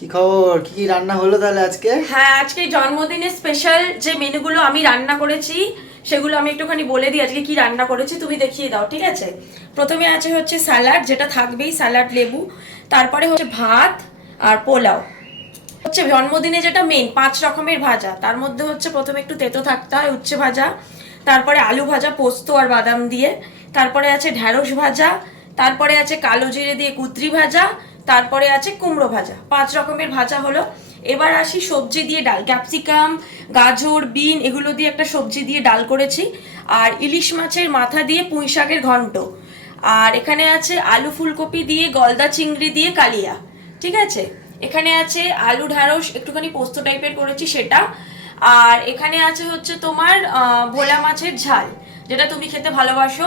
কি খবর? কি কি রান্না হলো তাহলে আজকে? হ্যাঁ, আজকে জন্মদিনের স্পেশাল যে মেনুগুলো আমি রান্না করেছি সেগুলো আমি একটুখানি বলে দিই আজকে কি রান্না করেছি, তুমি দেখিয়ে দাও, ঠিক আছে? প্রথমে আছে হচ্ছে স্যালাড, যেটা থাকবেই, স্যালাড লেবু। তারপরে হচ্ছে ভাত আর পোলাও। হচ্ছে জন্মদিনে যেটা মেন 5 রকমের ভাজা, তার মধ্যে হচ্ছে প্রথমে একটু তেতো থাকতে হয়, উচ্ছে ভাজা। তারপরে আলু ভাজা পোস্ত আর বাদাম দিয়ে। তারপরে আছে ঢ্যাঁড়স ভাজা। তারপরে আছে কালো জিরে দিয়ে কুত্রি ভাজা। তারপরে আছে কুমড়ো ভাজা। 5 রকমের ভাজা হলো। এবার আসি সবজি দিয়ে ডাল, ক্যাপসিকাম, গাজর, বিন এগুলো দিয়ে একটা সবজি দিয়ে ডাল করেছি। আর ইলিশ মাছের মাথা দিয়ে পুঁই শাকের ঘন্ট। আর এখানে আছে আলু ফুলকপি দিয়ে গলদা চিংড়ি দিয়ে কালিয়া। ঠিক আছে? এখানে আছে আলু ঢ্যাঁড়স একটুখানি পোস্ত টাইপের করেছি সেটা। আর এখানে আছে হচ্ছে তোমার ভোলা মাছের ঝাল, যেটা তুমি খেতে ভালোবাসো।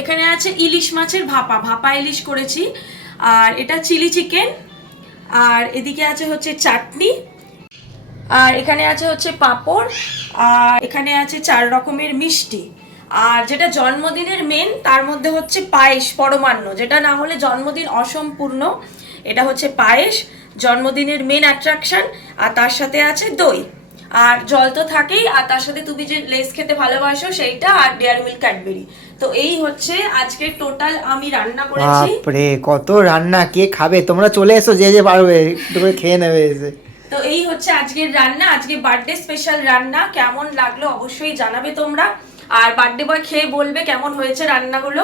এখানে আছে ইলিশ মাছের ভাপা, ভাপা ইলিশ করেছি। আর এটা চিলি চিকেন। আর এদিকে আছে হচ্ছে চাটনি। আর এখানে আছে হচ্ছে পাঁপড়। আর এখানে আছে 4 রকমের মিষ্টি। আর যেটা জন্মদিনের মেন তার মধ্যে হচ্ছে পায়েস পরমান্ন, যেটা না হলে জন্মদিন অসম্পূর্ণ। এটা হচ্ছে পায়েস, জন্মদিনের মেন অ্যাট্রাকশন। আর তার সাথে আছে দই। আর জল তো থাকেই, আর তার সাথে তুমি যে লেস খেতে ভালোবাসো সেইটা, আর ডেয়ারি মিল্ক ক্যাডবেরি। তো এই হচ্ছে আজকের টোটাল আমি রান্না করেছি। বাপরে, কত রান্না! কে খাবে? তোমরা চলে এসো, যে যে পারবে একটু করে খেয়ে নেবে এসে। তো এই হচ্ছে আজকের রান্না, আজকে বার্থডে স্পেশাল রান্না। কেমন লাগলো অবশ্যই জানাবে তোমরা। আর বার্থডে বয় খেয়ে বলবে কেমন হয়েছে রান্নাগুলো।